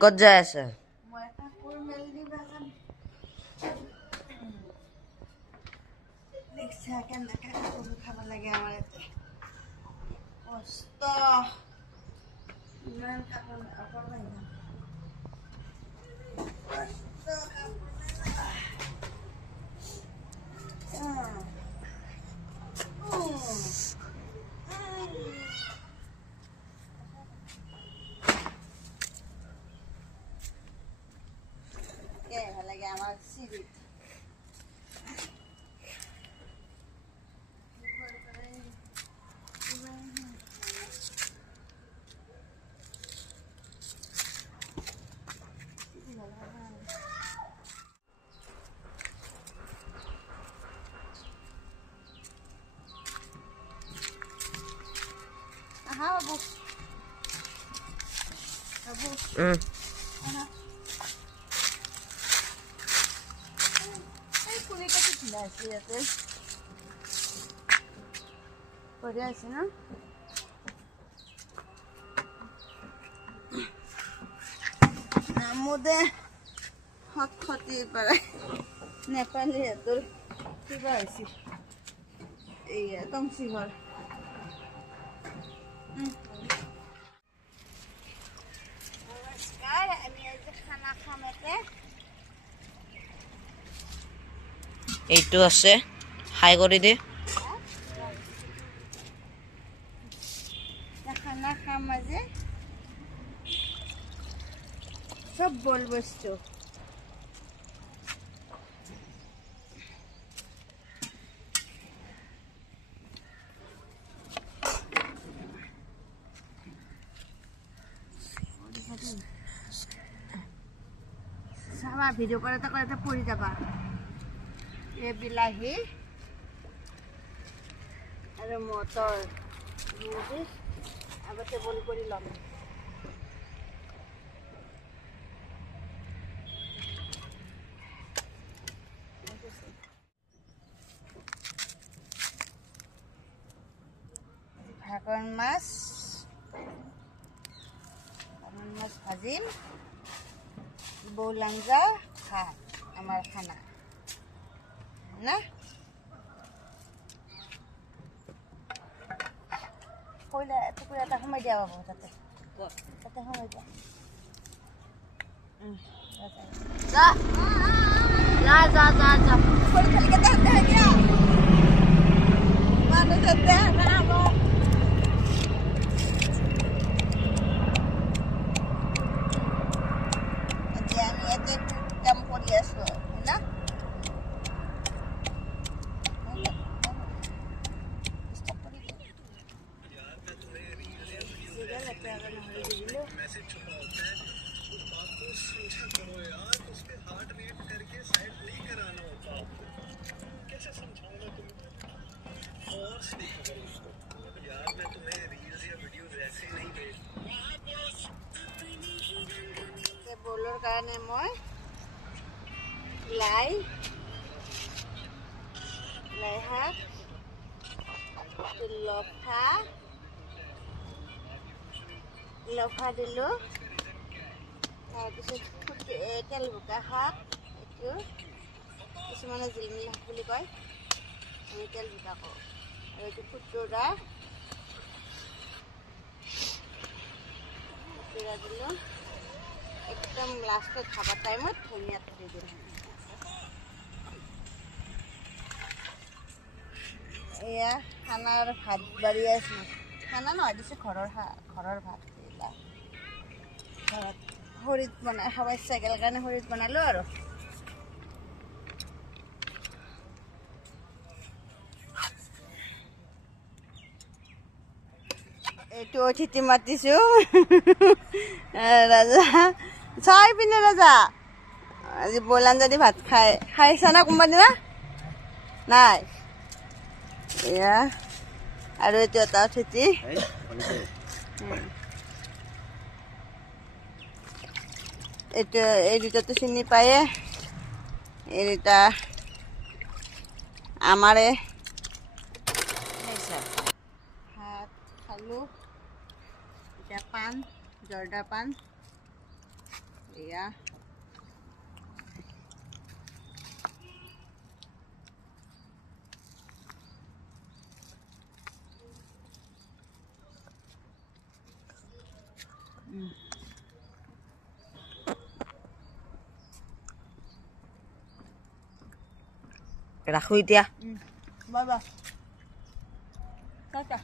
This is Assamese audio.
ক'ত যাই আছে? মই কাপোৰ মেলি দিবা যাম। দেখিছা কেনেকে কাপোৰ খাব লাগে আমাৰ ইয়াতে কষ্ট ইমান কাপোৰ অকল যাম ভাল লাগে আমার সিঁড়ি aha babu babu aha আছে পরে আছে না আমোদে হট খতি পারে নেপালি তোর কিবা আছে এই তমসি ঘর নমস্কার আমি আজ খানা খামতে এইটো আছে হাই কৰি দে খানা খাম আজি সব বল বস্তু চাবা ভিডিঅ' কৰোঁতে কৰোঁতে পৰি যাবা এই বিলাহী আৰু মটৰ আগতে বইল কৰি ল'ম ভাগন মাছ ভাজিম বৌল আঞ্জা ভাত আমাৰ খানা না কইলা টুকুৰা এটা সোমাই দিয়া বাবু তাতে সোমাই দিয়া যা যা যা যা যা কৰি খালি কেইটা দেখা দিয়া মানুহ যাতে নাম আজি আমি ইয়াতে কাম কৰি আছো না বলৰ কাৰণে মই লাই শাক লফা দিলোঁ তাৰপিছত তেল বোকা শাক এইটো কিছুমানে জিলমিল শাক বুলি কয় আমি তেল বোকা কওঁ আৰু এইটো খুতুৰা দিলোঁ একদম লাষ্টত খাবাৰ টাইমত ধনিয়া দি দিম এয়া খানাৰ ভাত বাঢ়ি আছে খানা নহয় দিছে ঘৰৰ ভাত ঘৰত খৰিত বনাই খাব ইচ্ছা গেল কাৰণে খৰিত বনালোঁ আৰু এইটো অতিথি মাতিছোঁ ৰাজা চাই পিনে ৰাজা আজি বইল আঞ্জা দি ভাত খাইছা না কোনোবা দিনা নাই এয়া আৰু এইটো এটা অতিথি এইটো এই দুটাটো চিনি পায়ে এই দুটা আমাৰে ভাত খালোঁ এতিয়া পাণ জৰ্দা পাণ এয়া ৰাখো এতিয়া বাই বাই টাটা